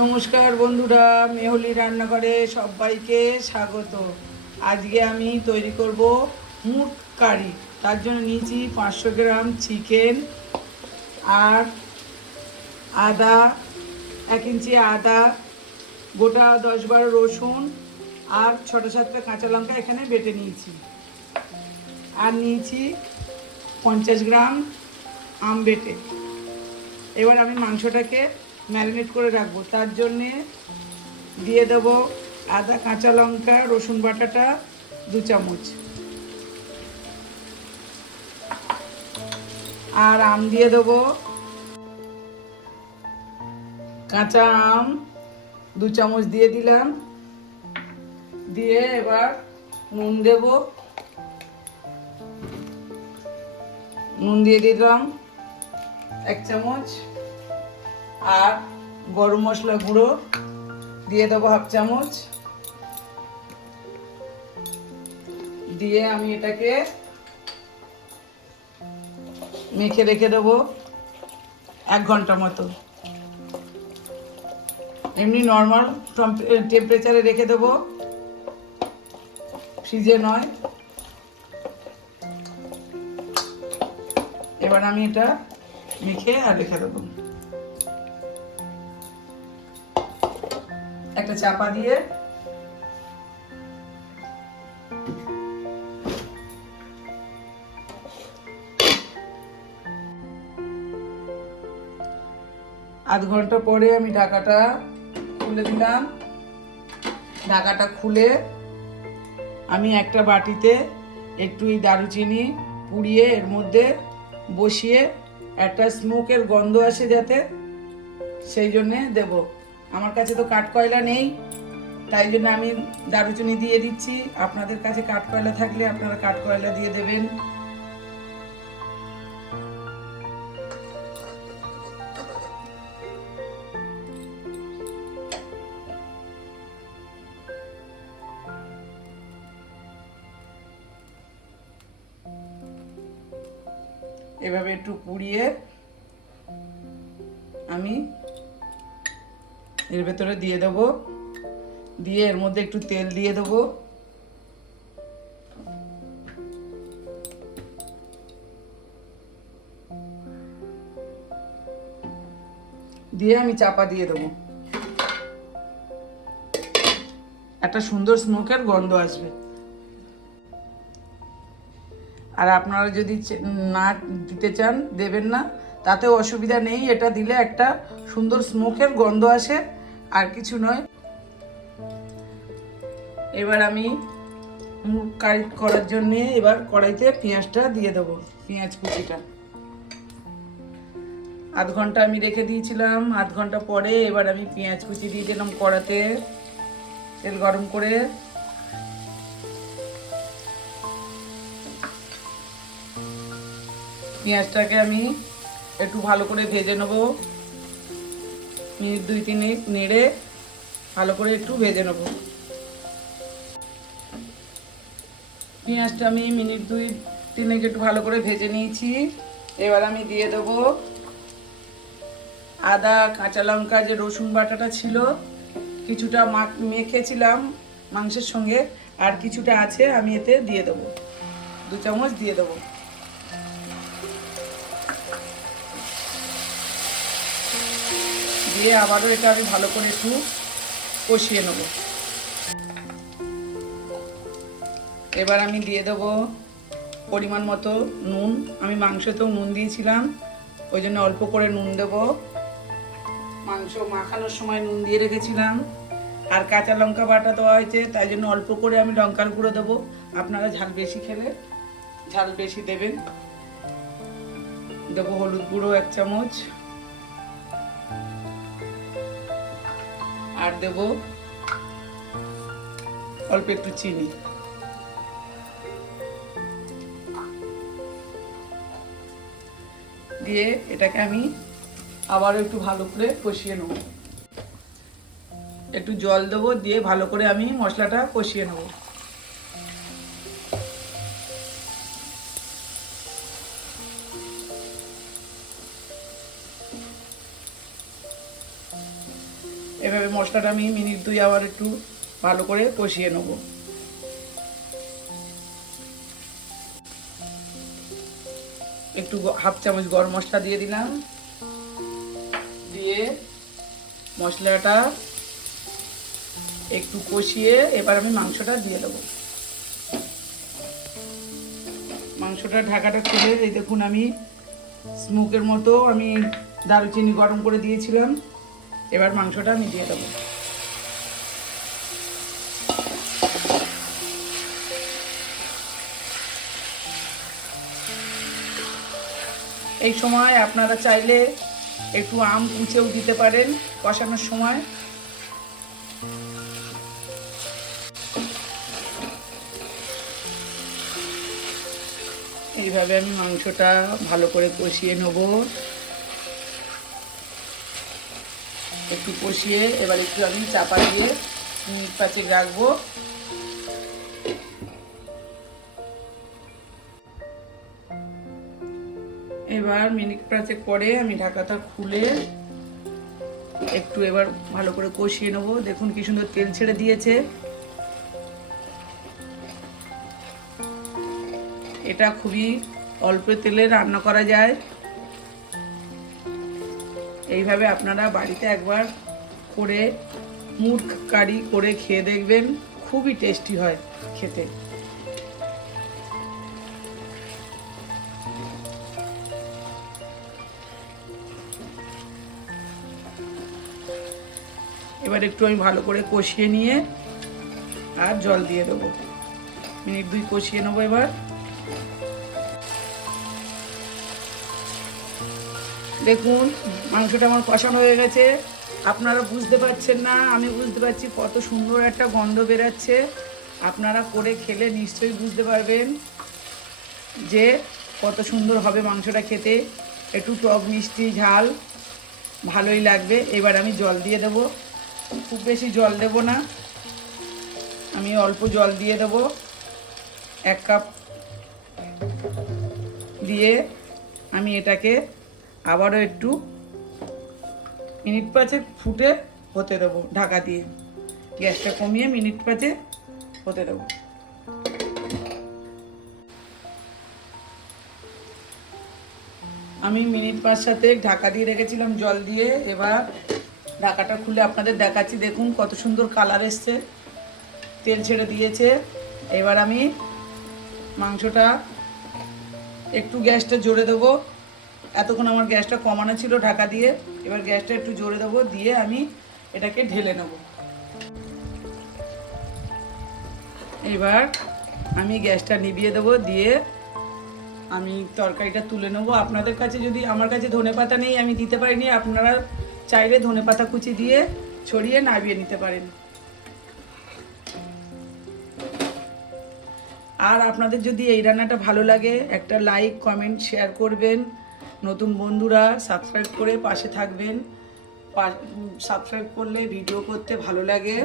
নমস্কার বন্ধুরা, মেহুলি রান্নাঘরে সবাইকে স্বাগত। আজকে আমি তৈরি করব মুট কারি। তার জন্য নিয়েছি 500 গ্রাম চিকেন আর আদা, 1 ইঞ্চি আদা, গোটা 10-12 রসুন আর 6-7টা কাঁচা লঙ্কা এখানে বেটে নিয়েছি। আর নিয়েছি 50 গ্রাম আম বেটে। এবার আমি মাংসটাকে ম্যারিনেট করে রাখবো। তার জন্যে দিয়ে দেবো আদা, কাঁচা লঙ্কা, রসুন বাটাটা 2 চামচ, আর আম দিয়ে দেবো, কাঁচা আম 2 চামচ দিয়ে দিলাম। দিয়ে এবার নুন দেব, নুন দিয়ে দিলাম 1 চামচ, আর গরম মশলা গুঁড়ো দিয়ে দেবো 1/2 চামচ। দিয়ে আমি এটাকে মেখে রেখে দেবো 1 ঘন্টা মতো। এমনি নর্মাল টেম্পারেচারে রেখে দেবো, ফ্রিজে নয়। এবার আমি এটা মেখে আর রেখে দেবো। একটা চাপা দিয়ে আধ ঘন্টা পরে আমি ঢাকাটা খুলে দিলাম। ঢাকাটা খুলে আমি একটা বাটিতে একটু দারুচিনি পুড়িয়ে এর মধ্যে বসিয়ে, একটা স্মোকের গন্ধ আসে যাতে, সেই জন্যে দেব। আমার কাছে তো কাঠকয়লা নেই, তাই জন্য আমি দারুচিনি দিয়ে দিচ্ছি। আপনাদের কাছে কাঠকয়লা থাকলে আপনারা কাঠকয়লা দিয়ে দেবেন। এভাবে একটু পুড়িয়ে আমি এর ভেতরে দিয়ে দেব। দিয়ে এর মধ্যে একটু তেল দিয়ে দেবো। দিয়ে আমি চাপা দিয়ে দেবো। একটা সুন্দর স্মোকের গন্ধ আসবে। আর আপনারা যদি না দিতে চান দেবেন না, তাতেও অসুবিধা নেই। এটা দিলে একটা সুন্দর স্মোকের গন্ধ আসে, আর কিছু নয়। এবার আমি মুগ কারি করার জন্যে এবার কড়াইতে পেঁয়াজটা দিয়ে দেবো, পেঁয়াজ কুচিটা। আধ ঘন্টা আমি রেখে দিয়েছিলাম। আধ ঘন্টা পরে এবার আমি পেঁয়াজ কুচি দিয়ে দিলাম কড়াতে, তেল গরম করে। পেঁয়াজটাকে আমি একটু ভালো করে ভেজে নেব। মিনিট 2-3 নেড়ে ভালো করে একটু ভেজে নেব। পেঁয়াজটা আমি মিনিট 2-3 একটু ভালো করে ভেজে নিয়েছি। এবার আমি দিয়ে দেব আদা, কাঁচা লঙ্কা, যে রসুন বাটাটা ছিল, কিছুটা মেখেছিলাম মাংসের সঙ্গে, আর কিছুটা আছে, আমি এতে দিয়ে দেবো। 2 চামচ দিয়ে দেবো। দিয়ে আবারও এটা আমি ভালো করে একটু কষিয়ে নেব। এবার আমি দিয়ে দেবো পরিমাণ মতো নুন। আমি মাংসতেও নুন দিয়েছিলাম, ওই জন্য অল্প করে নুন দেব। মাংস মাখানোর সময় নুন দিয়ে রেখেছিলাম। আর কাঁচা লঙ্কা বাটা দেওয়া হয়েছে, তাই জন্য অল্প করে আমি লঙ্কার গুঁড়ো দেবো। আপনারা ঝাল বেশি খেলে ঝাল বেশি দেবেন। দেবো হলুদ গুঁড়ো 1 চামচ, আর দেব অল্প একটু চিনি। দিয়ে এটাকে আমি আবারও একটু ভালো করে কষিয়ে নেব। একটু জল দেবো, দিয়ে ভালো করে আমি মশলাটা কষিয়ে নেব। এভাবে মশলাটা আমি মিনিট 2 আবার একটু ভালো করে কষিয়ে নেব। একটু হাফ চামচ গরম মশলা দিয়ে দিলাম, দিয়ে মশলাটা একটু কষিয়ে এবার আমি মাংসটা দিয়ে দেবো। মাংসটা ঢাকাটা খুলে এই দেখুন আমি স্মোকের মতো আমি দারুচিনি গরম করে দিয়েছিলাম। এবার মাংসটা আমি দিয়ে দেবো। এই সময় আপনারা চাইলে একটু আম কুচেও দিতে পারেন কষানোর সময়। এইভাবে আমি মাংসটা ভালো করে কষিয়ে নেব। একটু কষিয়ে এবার একটু আমি চাপা দিয়ে মিনিট 5 রাখবো। এবার মিনিট 5 পরে আমি ঢাকাটা খুলে একটু এবার ভালো করে কষিয়ে নেব। দেখুন কি সুন্দর তেল ছেড়ে দিয়েছে। এটা খুবই অল্প তেলে রান্না করা যায়। এইভাবে আপনারা বাড়িতে একবার করে মুরগ কারি করে খেয়ে দেখবেন, খুবই টেস্টি হয় খেতে। এবার একটু আমি ভালো করে কষিয়ে নিয়ে আর জল দিয়ে দেবো। মিনিট 2 কষিয়ে নেবো। এবার দেখুন মাংসটা আমার কষানো হয়ে গেছে। আপনারা বুঝতে পারছেন না, আমি বুঝতে পারছি কত সুন্দর একটা গন্ধ বেরাচ্ছে। আপনারা করে খেলে নিশ্চয়ই বুঝতে পারবেন যে কত সুন্দর হবে মাংসটা খেতে। একটু টক মিষ্টি ঝাল ভালোই লাগবে। এবার আমি জল দিয়ে দেব। খুব বেশি জল দেব না, আমি অল্প জল দিয়ে দেব। 1 কাপ দিয়ে আমি এটাকে আবারও একটু মিনিট 5 ফুটে হতে দেবো ঢাকা দিয়ে। গ্যাসটা কমিয়ে মিনিট 5 হতে দেবো। আমি মিনিট 5 ঢাকা দিয়ে রেখেছিলাম জল দিয়ে। এবার ঢাকাটা খুলে আপনাদের দেখাচ্ছি। দেখুন কত সুন্দর কালার এসছে, তেল ছেড়ে দিয়েছে। এবার আমি মাংসটা একটু গ্যাসটা জোরে দেবো। এতক্ষণ আমার গ্যাসটা কমানো ছিল ঢাকা দিয়ে। এবার গ্যাসটা একটু জোরে দেবো, দিয়ে আমি এটাকে ঢেলে নেব। এবার আমি গ্যাসটা নিভিয়ে দেবো, দিয়ে আমি তরকারিটা তুলে নেব। আপনাদের কাছে যদি, আমার কাছে ধনেপাতা নেই, আমি দিতে পারিনি, আপনারা চাইলে ধনেপাতা কুচি দিয়ে ছড়িয়ে নামিয়ে নিতে পারেন। আর আপনাদের যদি এই রান্নাটা ভালো লাগে একটা লাইক কমেন্ট শেয়ার করবেন। নতুন বন্ধুরা সাবস্ক্রাইব করে পাশে থাকবেন। সাবস্ক্রাইব করলে ভিডিও করতে ভালো লাগে।